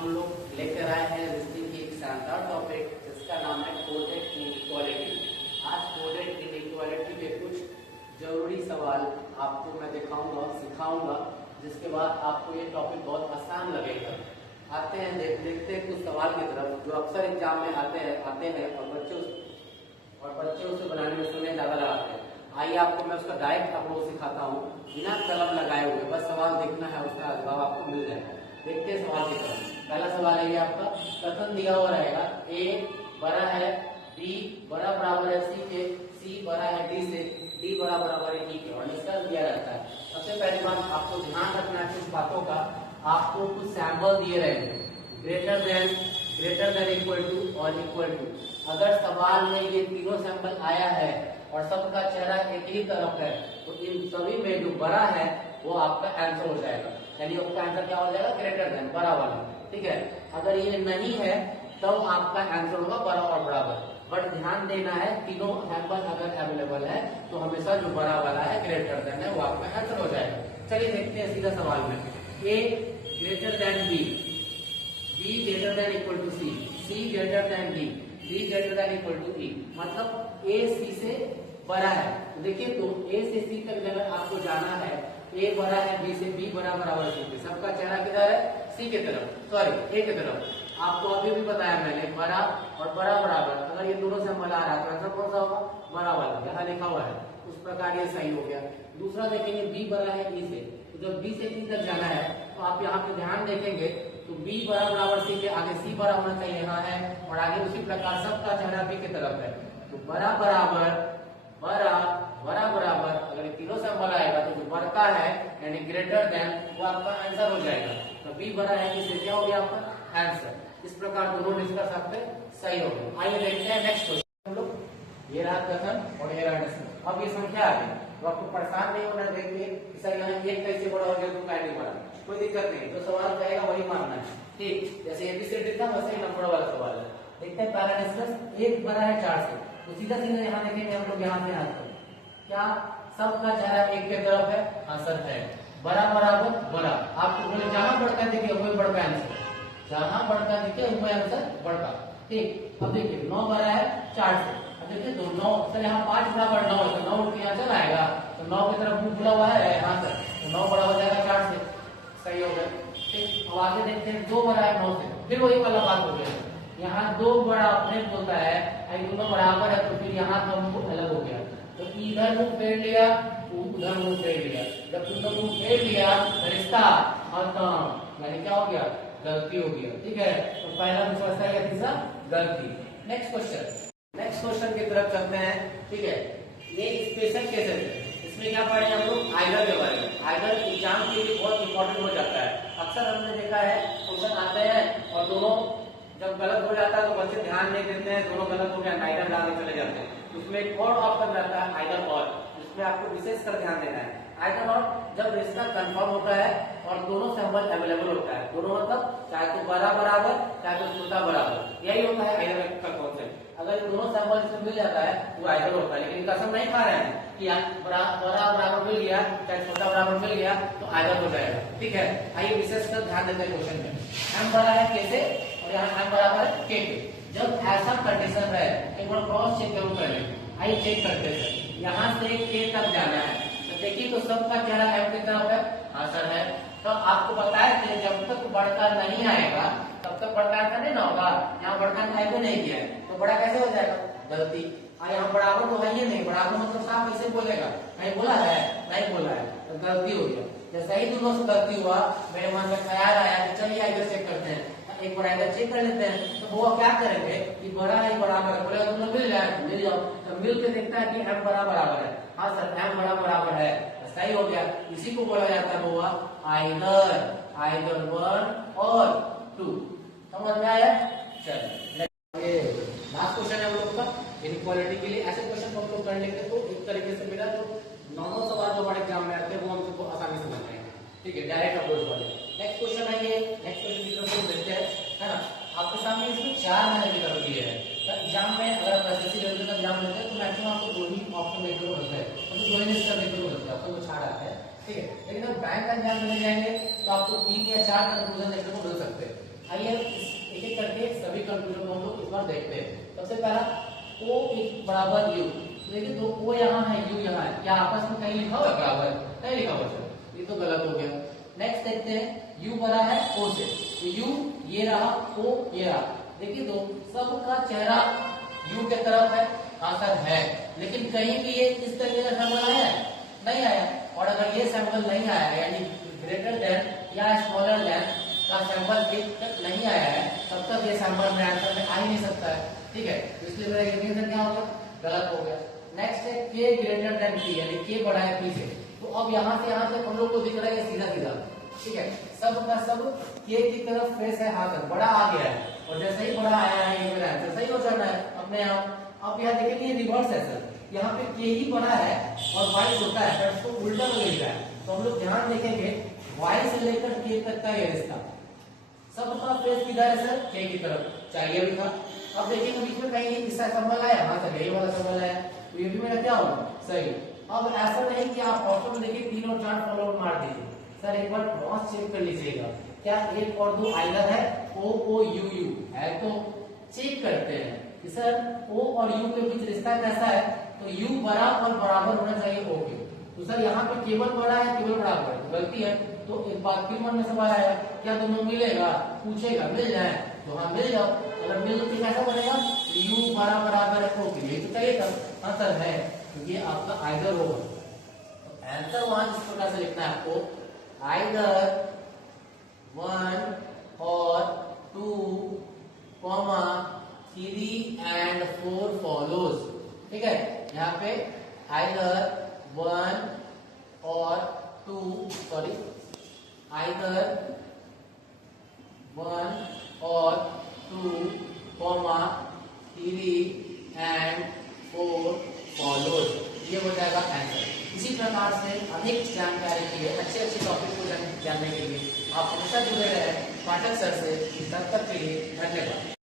हम लोग लेकर आए हैं रीजनिंग की एक शानदार टॉपिक जिसका नाम है कोडेड इनइक्वालिटी। आज कोडेड इनइक्वालिटी के कुछ जरूरी सवाल आपको मैं दिखाऊंगा, सिखाऊंगा, जिसके बाद आपको ये टॉपिक बहुत आसान लगेगा। आते हैं देखते हैं कुछ सवाल की तरफ जो अक्सर एग्जाम में आते हैं और बच्चे उसे बनाने में समय ज्यादा लगाते हैं। आइए आपको मैं उसका डायरेक्ट अप्रोच सिखाता हूँ, बिना कलम लगाए हुए। बस सवाल देखना है, उसका जवाब आपको मिल जाएगा। देखते हैं सवाल की तरफ। पहला सवाल है ये आपका, कथन दिया हुआ रहेगा ए बड़ा है बी बड़ा बराबर है सी के, सी बड़ा है डी से, डी बड़ा बराबर है ई के, और निष्कर्ष दिया रहता है। सबसे पहली बात आपको ध्यान रखना है कुछ बातों का। आपको कुछ सैंपल दिए रहेंगे, ग्रेटर देन इक्वल टू और इक्वल टू। अगर सवाल में ये तीनों सैंपल आया है और सबका चेहरा एक ही तरफ है तो इन सभी में जो बड़ा है वो आपका आंसर हो जाएगा। यानी आपका आंसर क्या हो जाएगा? ग्रेटर देन, बड़ा वाला। ठीक है। अगर ये नहीं है तो आपका आंसर होगा बड़ा और बराबर। बट ध्यान देना है तीनों सैंपल अगर अवेलेबल है तो हमेशा जो बड़ा वाला है ग्रेटर देन है वो आपका आंसर हो जाएगा। चलिए देखते हैं सीधा सवाल में। A greater than b, b greater than equal to c, c greater than d, d greater than equal to e. मतलब ए सी से बड़ा है। तो देखिए तो ए से सी तक अगर आपको जाना है, ए बड़ा है बी से, बी बड़ा बराबर सी के, सबका चेहरा किधर है? सी के तरफ, सॉरी ए के तरफ। आपको अभी भी बताया मैंने, बड़ा और बड़ा बराबर। अगर ये दोनों से मिला रहा है तो आंसर कौन सा होगा? बड़ा वाला, यहाँ लिखा हुआ है। उस प्रकार ये सही हो गया। दूसरा देखेंगे बी बड़ा है ई से, तो जब बी से सी तक जाना है तो आप यहाँ पे ध्यान देखेंगे तो बी बड़ा बराबर सी के आगे सी बड़ा होना चाहिए, यहाँ है, और आगे उसी प्रकार सबका चेहरा बी की तरफ है। तो बड़ा बराबर बड़ा बड़ा बराबर, अगर ये तीनों सैंपल आएगा तो जो बड़का है यानी ग्रेटर देन वो आपका आंसर हो जाएगा। तो बी बड़ा है इससे क्या हो गया आपका आंसर। इस प्रकार दोनों निष्कर्ष आपके सही हो गए। आइए देखते हैं नेक्स्ट क्वेश्चन। हम लोग ये रहा कथन और ये रहा निष्कर्ष। अब ये संख्या आ गई तो आपको परेशान नहीं होना। देखिए सर यहाँ एक कैसे बड़ा हो गया तो क्या नहीं बड़ा, कोई दिक्कत नहीं, जो सवाल कहेगा वही मानना है। ठीक, जैसे एबीसीडी था वैसे ही नंबर वाला सवाल है। देखते हैं पहला निष्कर्ष, एक बड़ा है 4 से, तो सीधा सीधा यहाँ देखेंगे हम लोग, यहाँ से यहाँ तक क्या सबका चेहरा एक के तरफ है? हाँ सर है। बड़ा बराबर बड़ा, आपको बोले जहां बढ़ता है देखिए वही बढ़ता आंसर, जहां बढ़ता दिखे वही आंसर बढ़ता। ठीक, अब देखिए 9 बड़ा है 4 से, अब देखिए तो 9 सर यहाँ 5 बराबर 9 है तो 9 उठ के यहाँ चला आएगा, तो 9 की तरफ मुंह खुला हुआ है। हाँ सर, तो 9 बड़ा हो जाएगा 4 से, सही हो गया। ठीक, अब आगे देखते हैं 2 बड़ा है 9 से, फिर वही वाला बात हो गया। यहाँ 2 बड़ा अपने होता है, दोनों बराबर है तो फिर यहाँ का मुंह अलग हो गया। तो इधर मुंह फेर लिया, उधर मुंह फेर लिया। जब तुमने मुंह फेर लिया रिश्ता खत्म, यानी क्या हो गया? गलती हो गया। ठीक है, तो पहला निष्कर्ष है तीसरा गलती। नेक्स्ट क्वेश्चन की तरफ चलते हैं। ठीक है, ये स्पेशल केसेस है, इसमें क्या पढ़े हम लोग? आइडल के बारे में। आइडल एग्जाम के लिए बहुत इंपॉर्टेंट हो जाता है। अक्सर हमने देखा है क्वेश्चन आते हैं और दोनों जब गलत हो जाता है तो बच्चे ध्यान नहीं देते हैं, दोनों गलत हो गया आइडल डालने चले जाते हैं। उसमें एक और ऑप्शन रहता है आइडल और, जिसमें आपको विशेष कर ध्यान देना है। आइडल और जब रिश्ता कंफर्म होता है और दोनों सैंपल अवेलेबल होता है, दोनों मतलब चाहे तो बड़ा बराबर चाहे तो छोटा बराबर, यही होता है आइडल का कॉन्सेप्ट। अगर दोनों सैंपल इसमें मिल जाता है तो आइडल होता है, लेकिन कसम नहीं खा रहे हैं कि बड़ा बराबर मिल गया चाहे छोटा बराबर मिल गया तो आइडल हो जाएगा। ठीक है, आइए विशेष कर ध्यान देते हैं क्वेश्चन में। एम बड़ा है के से और यहाँ एम बराबर है के के। जब ऐसा कंडीशन है, एक बार क्रॉस चेक करूँ पहले, आइए चेक करते हैं। यहाँ से के तक जाना है तो देखिए तो सबका चेहरा एम की तरफ है। हाँ सर है। तो आपको बताया कि जब तक बढ़ता नहीं आएगा तब तक बढ़ता आंसर नहीं ना होगा। यहाँ बढ़ता टाइप नहीं किया है तो बड़ा कैसे हो जाएगा? गलती। यहाँ बराबर तो है ही नहीं, बराबर मतलब साफ ऐसे बोलेगा, नहीं बोला है, नहीं बोला है तो गलती हो गया। जैसे ही दोनों से गलती हुआ मेरे मन में ख्याल आया कि चलिए आइए चेक करते हैं, एक बार आइए चेक कर लेते हैं। तो वो क्या करेंगे कि बड़ा है बराबर है, बोलेगा दोनों मिल जाए, मिल जाओ, तो मिल के देखता है कि एम बड़ा बराबर है। हाँ सर एम बड़ा बराबर है, सही हो गया। इसी को बोला जाता है वो आइदर 1 और 2। समझ में आया? चलिए लास्ट क्वेश्चन है हम लोग का इनइक्वालिटी के लिए। ऐसे क्वेश्चन हम लोग कर लेंगे तो एक तरीके से मेरा जो नॉर्मल सवाल जो हमारे एग्जाम में आते हैं वो हम सबको आसानी से समझ जाएंगे। ठीक है, डायरेक्ट अप्रोच वाले। नेक्स्ट क्वेश्चन है ये, नेक्स्ट क्वेश्चन की तरफ देखते हैं, है ना। आपके सामने इसमें 4 महीने की तरफ दिए है। एग्जाम में अगर आप एसएससी रेलवे का एग्जाम लेते हैं तो मैक्सिमम आपको 2 ही ऑप्शन देखने को मिलता है, तो 2 ही लिस्ट देखने को मिलता है, आपको वो छाड़ आता है। ठीक है, लेकिन अगर बैंक का एग्जाम में जाएंगे तो आपको 3 या 4 कंक्लूजन देखने को मिल सकते हैं। आइए देखते हैं। सबसे पहला O बराबर U, देखिए तो O यहाँ है, U यहाँ है, क्या आपस में कहीं लिखा हुआ बराबर? नहीं लिखा हुआ सर, ये तो गलत हो गया। नेक्स्ट देखते हैं U बड़ा है O से, तो U ये रहा, O ये रहा। देखिए तो सबका चेहरा U के तरफ है, हाँ सर है, लेकिन कहीं भी ये इस तरीके का सैंपल आया है? नहीं आया। और अगर ये सैंपल नहीं आया यानी ग्रेटर देन या स्मॉलर देन का सैंपल एक तक नहीं आया है, तब तक ये सैंपल मेरे आंसर में आ ही नहीं सकता है, ठीक है। तो इसलिए मेरा डेफिनेशन क्या होगा? गलत हो गया। नेक्स्ट है K ग्रेटर देन P, यानी K बड़ा है P से, तो अब यहाँ से यहाँ तक हम लोग को दिख रहा है सीधा सीधा, ठीक है। सब का सब K की तरफ फेस है, हाँ सर बड़ा आ गया है, और जैसे ही बड़ा आया है ये मेरा आंसर सही हो जाना है अपने आप। अब यहाँ देखेंगे ये रिवर्स है सर, यहाँ पे K ही बड़ा है और Y छोटा है, पर इसको उल्टा हो गया है, तो हम लोग ध्यान देखेंगे Y से लेकर K तक का ये रिश्ता, सबका फेस किधर है सर? K की तरफ, चाहिए भी था। अब देखेंगे बीच में कहीं इसका संबल आया, हाँ सर यही वाला संबल आया, तो ये भी मेरा क्या होगा? सही। अब ऐसा नहीं कि आप ऑप्शन में देखिए 3 और 4 फॉलो मार दीजिए, सर एक बार क्रॉस चेक कर लीजिएगा, क्या 1 और 2 आइदर है? O O U U है, तो चेक करते हैं कि सर O और U के बीच रिश्ता कैसा है, तो U बड़ा और बराबर होना चाहिए O के, तो सर यहाँ पे केवल बड़ा है केवल बराबर है, गलती है। तो एक बात फिर मन में सवाल आया, क्या दोनों मिलेगा? पूछेगा, मिल जाए तो हाँ मिल जाओ, अगर मिल तो कैसा बनेगा? U बड़ा बराबर है O के, यही तो चाहिए था, हाँ सर है, तो ये आपका आइदर होगा। तो आंसर वहां इस प्रकार से लिखना है आपको, आइदर 1 और 2, 3 and 4 follows, ठीक है। यहाँ पे आइदर 1 और 2, सॉरी आइदर 1 और 2, 3 and 4 follows, ये हो जाएगा आंसर। इसी प्रकार से अधिक जानकारी के लिए, अच्छे टॉपिक को जानने के लिए आप हमेशा जुड़े रहे पाठक सर से। तब तक के लिए धन्यवाद।